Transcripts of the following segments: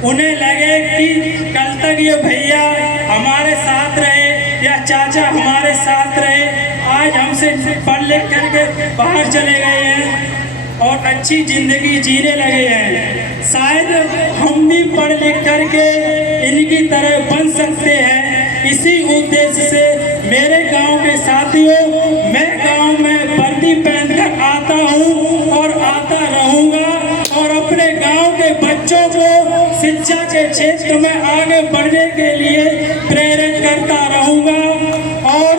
उन्हें लगे कि कल तक ये भैया हमारे साथ रहे या चाचा हमारे साथ रहे, आज हमसे पढ़ लिख करके बाहर चले गए हैं और अच्छी जिंदगी जीने लगे हैं। शायद हम भी पढ़ लिख करके इनकी तरह बन सकते हैं। इसी उद्देश्य से मेरे गांव के साथियों, मैं गांव में वर्दी पहनकर आता हूं और आता रहूंगा और अपने गांव के बच्चों को शिक्षा के क्षेत्र में आगे बढ़ने के लिए प्रेरित करता रहूंगा। और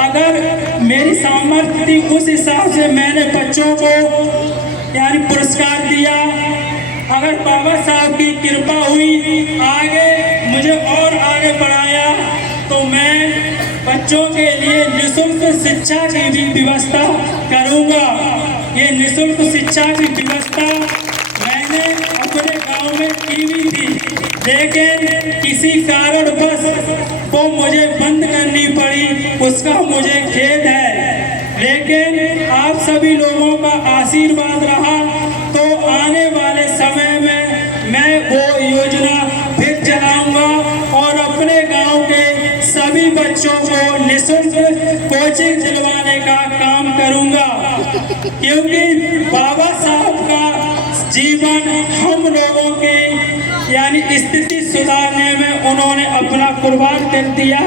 अगर मेरी सामर्थ्य उस हिसाब से मैंने बच्चों को यानी पुरस्कार दिया, अगर बाबा साहब की कृपा हुई आगे मुझे और आगे बढ़ाया, तो मैं बच्चों के लिए निःशुल्क शिक्षा की भी व्यवस्था करूंगा। ये निःशुल्क शिक्षा की व्यवस्था मैंने अपने गांव में की भी थी, लेकिन किसी कारणवश वो मुझे बंद करनी पड़ी, उसका मुझे खेद है। लेकिन आप सभी लोगों का आशीर्वाद रहा तो आने वाले समय में मैं वो योजना फिर चलाऊंगा और अपने गांव के सभी बच्चों को निःशुल्क कोचिंग दिलवाने का काम करूंगा, क्योंकि बाबा साहब का जीवन हम लोगों के यानी स्थिति सुधारने में उन्होंने अपना कुर्बान कर दिया।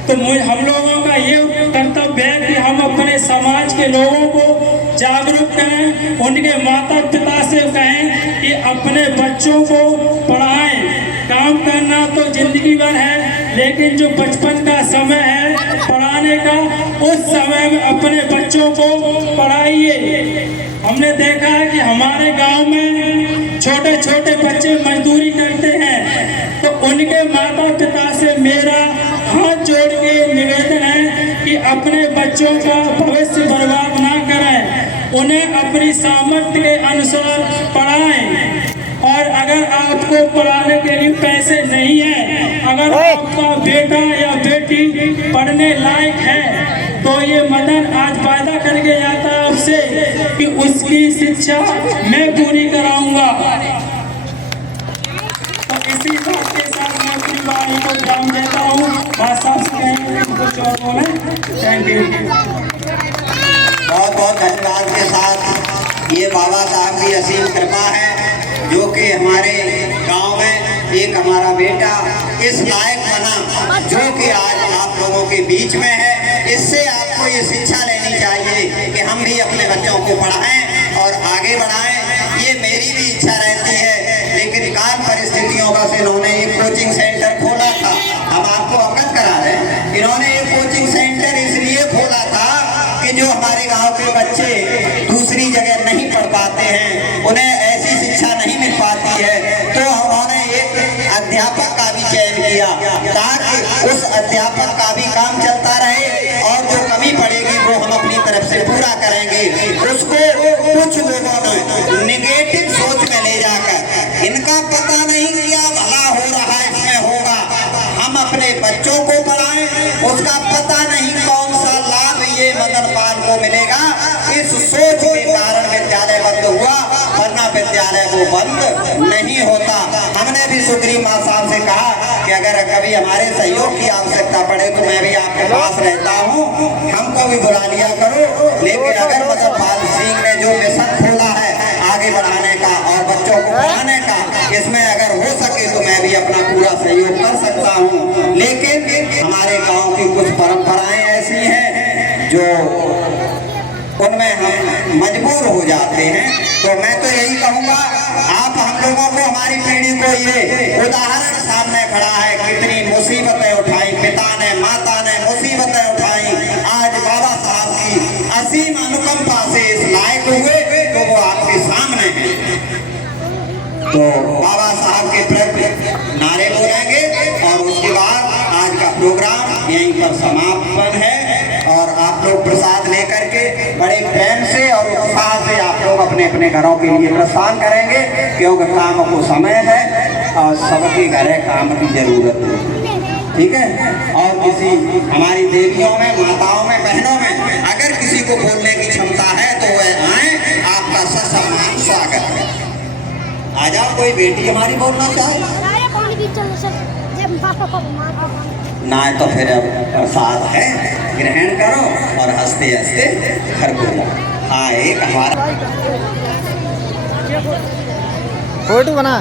तो हम लोगों का ये कर्तव्य है कि हम अपने समाज के लोगों को जागरूक करें, उनके माता पिता से कहें कि अपने बच्चों को पढ़ाएं। काम करना तो जिंदगी भर है, लेकिन जो बचपन का समय है पढ़ाने का, उस समय में अपने बच्चों को पढ़ाइए। हमने देखा है कि हमारे गांव में छोटे छोटे बच्चे मजदूरी करते हैं, तो उनके माता पिता से मेरा हाथ जोड़ के निवेदन है कि अपने बच्चों का भविष्य बर्बाद ना करें, उन्हें अपनी सामर्थ्य के अनुसार पढ़ाएं। और अगर आपको पढ़ाने के लिए पैसे नहीं है, अगर आपका बेटा या बेटी पढ़ने लायक है, तो ये मदन आज वायदा करके जाता है आपसे कि उसकी शिक्षा मैं पूरी कराऊंगा। तो इसी बात के साथ मैं अपनी वाणी को विराम देता हूँ। बात साहब से कहेंगे कुछ और बोले। Thank you. बहुत बहुत धन्यवाद के साथ ये बाबा साहब की असीम कृपा है, जो कि हमारे गांव में एक हमारा बेटा इस लायक बना जो कि आज आप लोगों के बीच में है। इससे आपको ये शिक्षा लेनी चाहिए कि हम भी अपने बच्चों को पढ़ाएं और आगे बढ़ाएं। ये मेरी भी इच्छा रहती है, लेकिन काल परिस्थितियों का से इन्होंने एक कोचिंग सेंटर खोला था। हम आपको अवगत करा दें, इन्होंने एक कोचिंग सेंटर इसलिए खोला था कि जो हमारे गाँव के बच्चे दूसरी जगह नहीं पढ़ पाते हैं, उन्हें ऐसी शिक्षा नहीं मिल पाती है, तो उन्होंने एक अध्यापक का भी चयन किया ताकि उस अध्यापक का भी काम चलता रहे और जो कमी पड़ेगी वो हम अपनी तरफ से पूरा करेंगे। उसको कुछ लोगों ने निगेटिव सोच में ले जाकर, इनका पता नहीं क्या भला हो रहा है इसमें होगा, हम अपने बच्चों को पढ़ाएं, उसका पता नहीं कौन सा लाभ ये मदन पाल को मिलेगा। इस सोच के कारण विद्यालय बंद हुआ, वरना विद्यालय को बंद नहीं होता। हमने भी सुग्रीव माँ साहब से कहा कि अगर कभी हमारे सहयोग की आवश्यकता पड़े तो मैं भी आपके पास रहता हूँ, हमको भी बुला लिया करो। लेकिन अगर मदन पाल सिंह ने जो मिशन खोला है आगे बढ़ाने का और बच्चों को पढ़ाने का, इसमें अगर हो सके तो मैं भी अपना पूरा सहयोग कर सकता हूँ। लेकिन हमारे गाँव की कुछ परंपराएं ऐसी हैं जो उनमें हम मजबूर हो जाते हैं। तो मैं तो यही कहूँगा, आप हम लोगों को, हमारी पीढ़ी को ये उदाहरण सामने खड़ा है, कितनी मुसीबतें उठाई पिता ने, माता ने मुसीबतें उठाई, आज बाबा साहब की असीम अनुकंपा से इस लायक हुए, तो वो आपके सामने हैं। तो बाबा साहब के प्रति नारे बोलेंगे और उसके बाद आज का प्रोग्राम यहीं पर समापन है। और आप लोग प्रसाद लेकर के बड़े प्रेम से और उत्साह से आप लोग अपने अपने घरों के लिए प्रस्थान करेंगे, क्योंकि काम को समय है और सबके घर काम की जरूरत है। ठीक है। और किसी हमारी देवियों में, माताओं में, बहनों में अगर किसी को बोलने की क्षमता है तो वह आए, आपका ससम्मान स्वागत है। आ जाओ, कोई बेटी हमारी बोलना चाहे ना, तो फिर अब प्रसाद है, ग्रहण करो और हंसते हंसते घर को जाओ। हाँ, एक हमारा फोटो बना